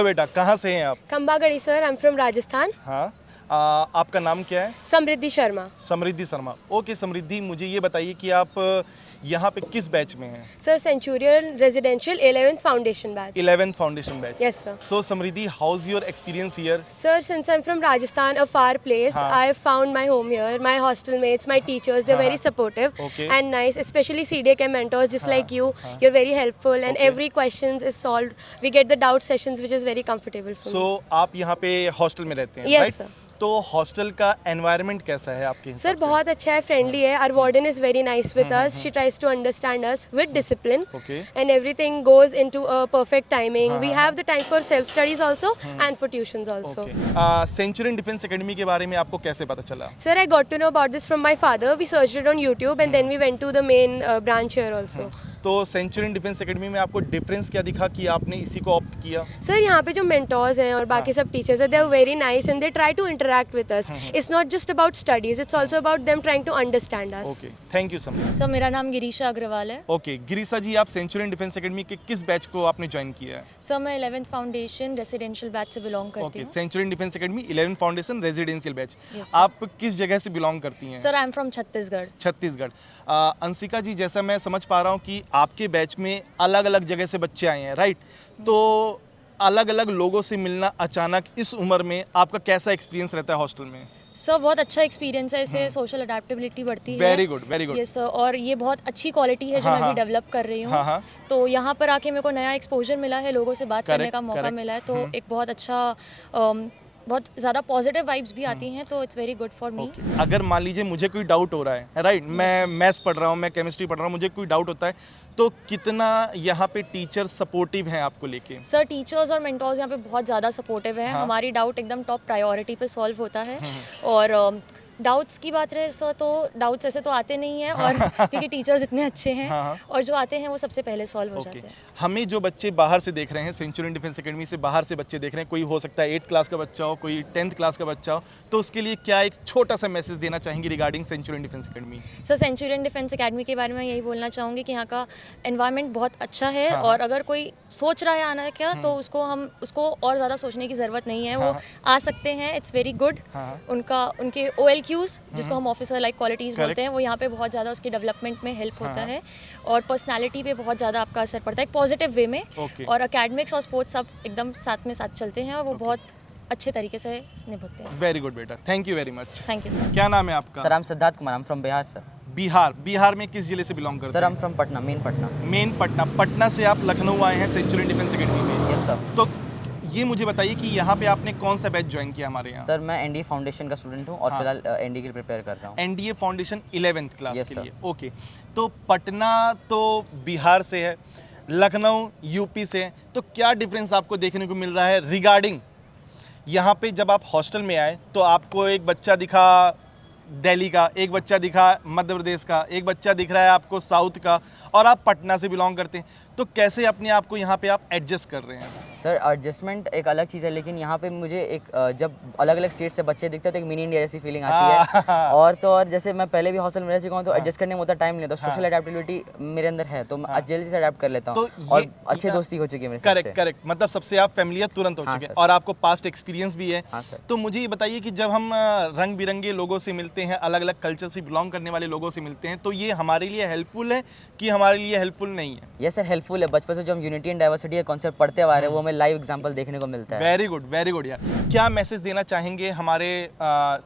Hello बेटा, कहाँ से हैं आप? Khambagarhi sir, I am from Rajasthan. हाँ, आपका नाम क्या है? समृद्धि शर्मा। समृद्धि शर्मा। ओके समृद्धि, मुझे ये बताइए कि आप यहाँ पे किस बैच में हैं? Sir Centurion residential 11th foundation batch. 11th foundation batch. Yes, sir. So Samriddhi, house your experience here? Sir, since I'm from Rajasthan, a far place, हाँ. I found my home here. My hostel mates, my teachers, they're very supportive Okay. and nice. Especially CDK mentors, just like you. You're very helpful, and Okay. every questions is solved. We get the doubt sessions, which is very comfortable for me. So आप यहाँ पे hostel में रहते हैं? Yes, right? sir. तो hostel का environment कैसा है आपके हिसाब सर से? बहुत अच्छा है, फ्रेंडली है. Our warden is very nice with us. She tries to understand us with discipline and everything goes into a perfect timing. We have the time for self studies also and for tuitions also. Centurion defence Academy के बारे में आपको कैसे पता चला? Sir I got to know about this from my father. We searched it on YouTube and then we went to the main branch here also. तो Centurion defence academy में आपको डिफरेंस क्या दिखा कि आपने इसी को ऑप्ट किया? सर यहाँ पे जो मेंटोर्स हैं और बाकी सब टीचर्स हैं, they are very nice and they try to interact with us. It's not just about studies, it's also about them trying to understand us. Okay, thank you so much. Sir मेरा नाम गिरीशा अग्रवाल है. Okay Girisha जी, आप Centurion defence Academy के किस batch को आपने join किया है? सर मैं 11th फाउंडेशन रेसिडेंशियल बैच से बिलोंग करती ओके, हूँ. Centurion defence academy 11th foundation residential batch. Yes, आप किस जगह से बिलोंग करती हैं? Sir I am from Chhattisgarh. Chhattisgarh. Anshika ji, जैसा मैं समझ पा रहा हूँ कि आपके बैच में अलग अलग जगह से बच्चे आए हैं, राइट? तो अलग अलग लोगों से मिलना अचानक इस उम्र में आपका कैसा एक्सपीरियंस रहता है हॉस्टल में? सर बहुत अच्छा एक्सपीरियंस है, इससे सोशल अडेप्टेबिलिटी बढ़ती है. Very good, very good. Yes sir, और ये बहुत अच्छी क्वालिटी है जो मैं भी डेवलप कर रही हूँ. तो यहाँ पर आके मेरे को नया एक्सपोजर मिला है, लोगों से बात करने का मौका मिला है, तो एक बहुत अच्छा बहुत ज़्यादा पॉजिटिव वाइब्स भी आती हैं, तो it's very good for me. अगर मान लीजिए मुझे कोई डाउट हो रहा है, राइट? मैं मैथ्स पढ़ रहा हूँ, मैं केमिस्ट्री पढ़ रहा हूँ, मुझे कोई डाउट होता है, तो कितना यहाँ पे टीचर सपोर्टिव हैं आपको लेके? सर टीचर्स और मेंटोर्स यहाँ पे बहुत ज़्यादा सपोर्टिव हैं. हमारी डाउट एकदम टॉप प्रायोरिटी पे सॉल्व होता है. और डाउट्स की बात रहे सर, तो डाउट्स ऐसे तो आते नहीं हैं, और क्योंकि टीचर्स इतने अच्छे हैं, और जो आते हैं वो सबसे पहले सॉल्व हो जाते हैं. हमें जो बच्चे बाहर से देख रहे हैं, सेंचुरियन डिफेंस एकेडमी से बाहर से बच्चे देख रहे हैं, कोई हो सकता है 8th क्लास का बच्चा हो, कोई 10th क्लास का बच्चा हो, तो उसके लिए क्या एक छोटा सा मैसेज देना चाहेंगे regarding Centurion defence academy? Sir Centurion defence Academy के बारे में यही बोलना चाहूँगी कि यहाँ का एनवायरनमेंट बहुत अच्छा है, और अगर कोई सोच रहा है आना है क्या, तो उसको और ज़्यादा सोचने की ज़रूरत नहीं है. वो आ सकते हैं, इट्स वेरी गुड. उनके OLQs, जिसको हम ऑफिसर लाइक क्वालिटीज़ बोलते हैं, वो यहाँ पे बहुत ज़्यादा उसकी डेवलपमेंट में हेल्प होता है, और पर्सनालिटी पे बहुत ज़्यादा आपका असर पड़ता है एक पॉजिटिव वे में. और एकेडमिक्स और स्पोर्ट्स सब एकदम साथ में साथ चलते हैं, और वो बहुत अच्छे तरीके से निभाते हैं. वेरी गुड बेटा, thank you very much. Thank you sir. क्या नाम है आपका? Sir, I M Siddharth Kumar, I am from Bihar sir. Bihar में किस जिले से बिलोंग करते हैं? Sir I am from Patna, main Patna. Patna से आप लखनऊ आए हैं सेंचुरियन डिफेंस एकेडमी में? Yes sir. तो ये मुझे बताइए कि यहाँ पे आपने कौन सा बैच ज्वाइन किया हमारे यहाँ? सर मैं NDA फाउंडेशन का स्टूडेंट हूँ, और फिलहाल NDA के लिए प्रिपेयर कर रहा हूँ. NDA foundation 11th class Yes, के sir. लिए. ओके, तो पटना तो बिहार से है, लखनऊ यूपी से है, तो क्या डिफरेंस आपको देखने को मिल रहा है रिगार्डिंग यहाँ पे? जब आप हॉस्टल में आए तो आपको एक बच्चा दिखा दिल्ली का, एक बच्चा दिखा मध्य प्रदेश का, एक बच्चा दिख रहा है आपको साउथ का, और आप पटना से बिलोंग करते हैं, तो कैसे अपने आप को यहाँ पे आप एडजस्ट कर रहे हैं? सर एडजस्टमेंट एक अलग चीज़ है, लेकिन यहाँ पे मुझे एक जब अलग अलग स्टेट से बच्चे दिखते हैं तो एक मिनी इंडिया जैसी फीलिंग आती है. और तो और जैसे मैं पहले भी हॉस्टल में रह चुका हूँ, तो एडजस्ट करने में उतना टाइम नहीं होता. सोशल अडेप्टेबिलिटी मेरे अंदर है, तो मैं जल्दी से अडेप्ट कर लेता हूँ, और अच्छी दोस्ती हो चुकी है मेरे साथ. करेक्ट, मतलब सबसे आप फैमिलियर तुरंत हो चुके हैं, और आपको पास्ट एक्सपीरियंस भी है. तो मुझे ये बताइए कि जब हम रंग बिरंगे लोगों से मिलते हैं, अलग अलग कल्चर से बिलोंग करने वाले लोगों से मिलते हैं, तो ये हमारे लिए हेल्पफुल है कि हमारे लिए हेल्पफुल नहीं है? यस सर, हेल्पफुल है. बचपन से जो हम यूनिटी एंड डाइवर्सिटी का कॉन्सेप्ट पढ़ते आ रहे हैं, वो हमें लाइव एग्जांपल देखने को मिलता है. वेरी गुड यार. क्या मैसेज देना चाहेंगे हमारे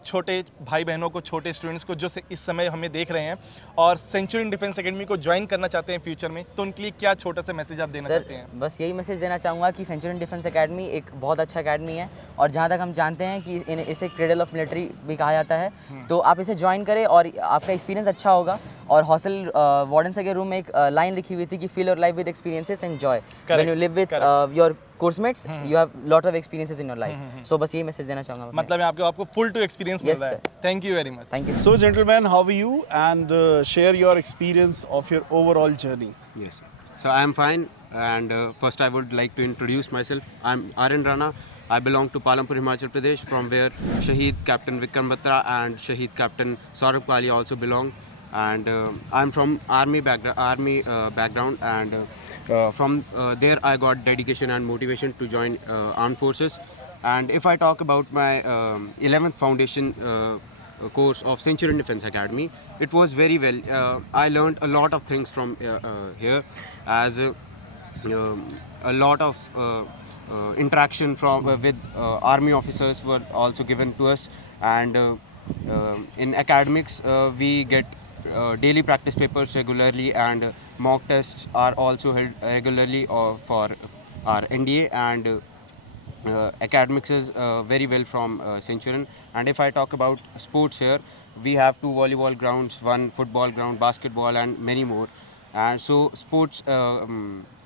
छोटे भाई बहनों को, छोटे स्टूडेंट्स को जो इस समय हमें देख रहे हैं और सेंचुरियन डिफेंस एकेडमी को ज्वाइन करना चाहते हैं फ्यूचर में, तो उनके लिए क्या छोटा सा मैसेज आप देना चाहते हैं? बस यही मैसेज देना चाहूँगा कि सेंचुरियन डिफेंस एकेडमी एक बहुत अच्छा एकेडमी है, और जहाँ तक हम जानते हैं कि इसे क्रेडल ऑफ मिलिट्री भी कहा जाता है, तो आप इसे ज्वाइन करें और आपका एक्सपीरियंस अच्छा होगा. और हॉस्टल वार्डन सर के रूम में एक लाइन लिखी हुई थी कि feel your life with experiences and joy. When you live with your coursemates you have lot of experiences in your life. So बस यही मैसेज देना चाहूँगा. मतलब आपको फुल टू एक्सपीरियंस मिल रहा है. Thank you very much. Thank you. So gentlemen, how are you, and share your experience of your overall journey. Yes, so I am fine, and first I would like to introduce myself. I am Aryan Rana. I belong to Palampur, Himachal Pradesh, from where Shaheed Captain Vikram Batra and Shaheed Captain Saurabh Kalia also belong. and I'm from army background, and from there I got dedication and motivation to join armed forces. And if I talk about my 11th foundation course of Centurion Defense Academy, it was very well. I learned a lot of things from here, as a lot of interaction from with army officers were also given to us, and in academics we get daily practice papers regularly, and mock tests are also held regularly for our NDA, and academics is very well from Centurion. And if I talk about sports here, we have 2 volleyball grounds, 1 football ground, basketball, and many more. And so sports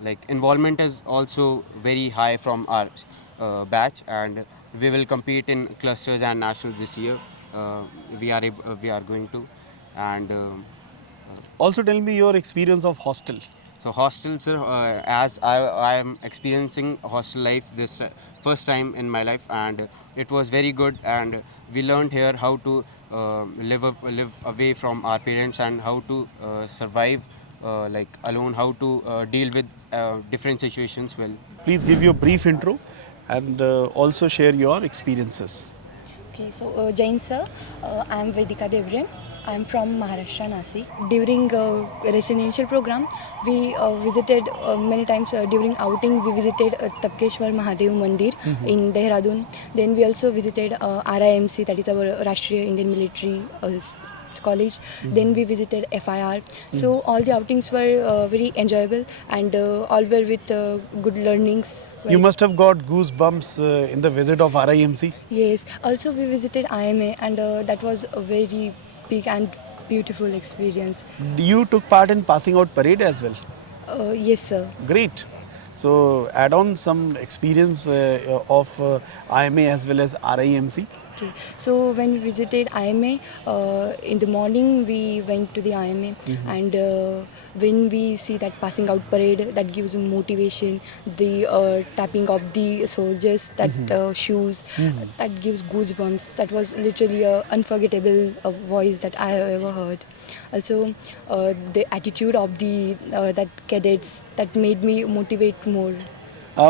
like involvement is also very high from our batch, and we will compete in clusters and nationals this year. We are going to, and Also tell me your experience of hostel. so hostels, as I am experiencing hostel life this first time in my life, and it was very good, and we learned here how to live away from our parents, and how to survive like alone, how to deal with different situations well. Please give your brief intro and also share your experiences. Okay, so Jain sir, I am Vedika Devran. I am from Maharashtra, Nasik. During residential program, we visited many times. During outing, we visited Tapkeshwar Mahadev Mandir in Dehradun. Then we also visited RIMC, that is our Rashtriya Indian Military College. Then we visited FIR. So all the outings were very enjoyable, and all were with good learnings. You must have got goosebumps in the visit of RIMC. Yes. Also, we visited IMA, and that was a very big and beautiful experience. You took part in passing out parade as well. Yes, sir. Great. So add on some experience of IMA as well as RIMC. Okay. So when we visited IMA, in the morning we went to the IMA, and when we see that passing out parade, that gives motivation. The tapping of the soldiers, that shoes, that gives goosebumps. That was literally a unforgettable voice that I have ever heard. Also, the attitude of the that cadets, that made me motivate more.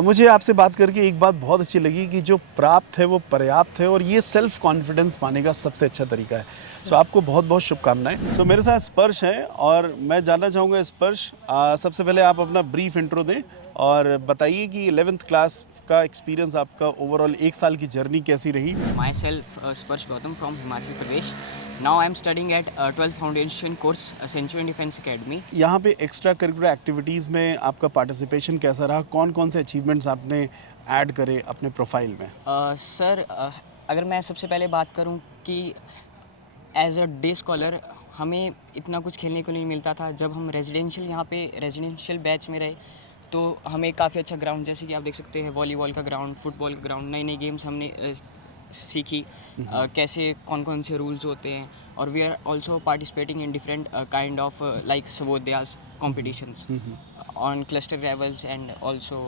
मुझे आपसे बात करके एक बात बहुत अच्छी लगी कि जो प्राप्त है वो पर्याप्त है, और ये सेल्फ कॉन्फिडेंस पाने का सबसे अच्छा तरीका है. सो आपको बहुत बहुत शुभकामनाएं. सो मेरे साथ स्पर्श है, और मैं जानना चाहूँगा स्पर्श, सबसे पहले आप अपना ब्रीफ इंट्रो दें और बताइए कि 11th क्लास का एक्सपीरियंस आपका ओवरऑल 1 साल की जर्नी कैसी रही. Myself, Sparsh Gautam from Himachal Pradesh. Now I am studying at 12th Foundation course, Centurion Defense Academy. यहाँ पे एक्स्ट्रा करिकुलर एक्टिविटीज़ में आपका पार्टिसिपेशन कैसा रहा? कौन कौन से अचीवमेंट्स आपने ऐड करे अपने प्रोफाइल में? सर, अगर मैं सबसे पहले बात करूं कि एज अ डे स्कॉलर हमें इतना कुछ खेलने को नहीं मिलता था. जब हम यहाँ पे रेजिडेंशियल बैच में रहे, तो हमें काफ़ी अच्छा ग्राउंड, जैसे कि आप देख सकते हैं, वॉलीबॉल का ग्राउंड, फुटबॉल का ग्राउंड, नई नई गेम्स हमने सीखी, कैसे कौन कौन से रूल्स होते हैं. और we are also participating in different kind of like सबोध्यास competitions on cluster levels and also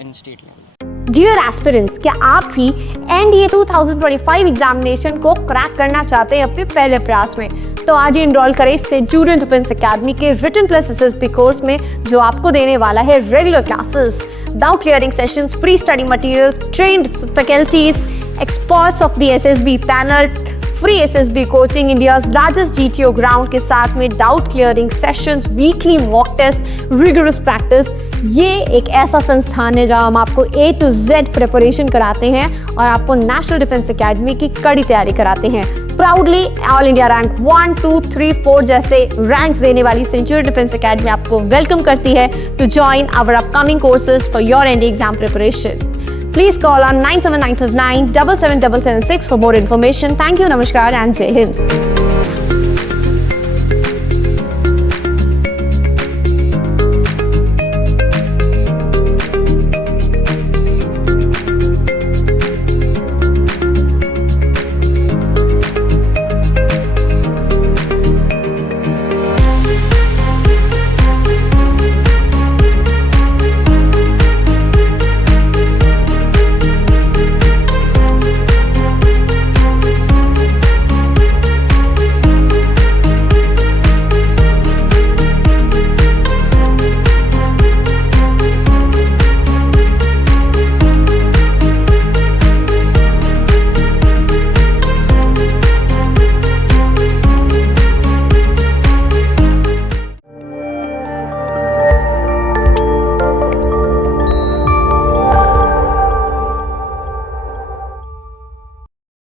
in state level. Dear aspirants, क्या आप भी NDA 2025 एग्जामिनेशन को क्रैक करना चाहते हैं अपने पहले प्रयास में? तो आज ही इनरोल करें सेंचुरियन डिफेंस एकेडमी के रिटन प्लस SSB कोर्स में, जो आपको देने वाला है regular classes, doubt clearing sessions, free study materials, trained faculties, experts of the SSB panel, free SSB coaching, India's largest GTO ground के साथ में doubt clearing sessions, weekly mock test, rigorous practice. ये एक ऐसा संस्थान है जहां हम आपको A to Z प्रिपरेशन कराते हैं और आपको नेशनल डिफेंस एकेडमी की कड़ी तैयारी कराते हैं. प्राउडली ऑल इंडिया रैंक 1, 2, 3, 4 जैसे रैंक्स देने वाली सेंचुरियन डिफेंस एकेडमी आपको वेलकम करती है to join our upcoming courses for your NDA exam preparation. Please call on 97959 77776 for more information. Thank you, Namaskar, and Jai Hind.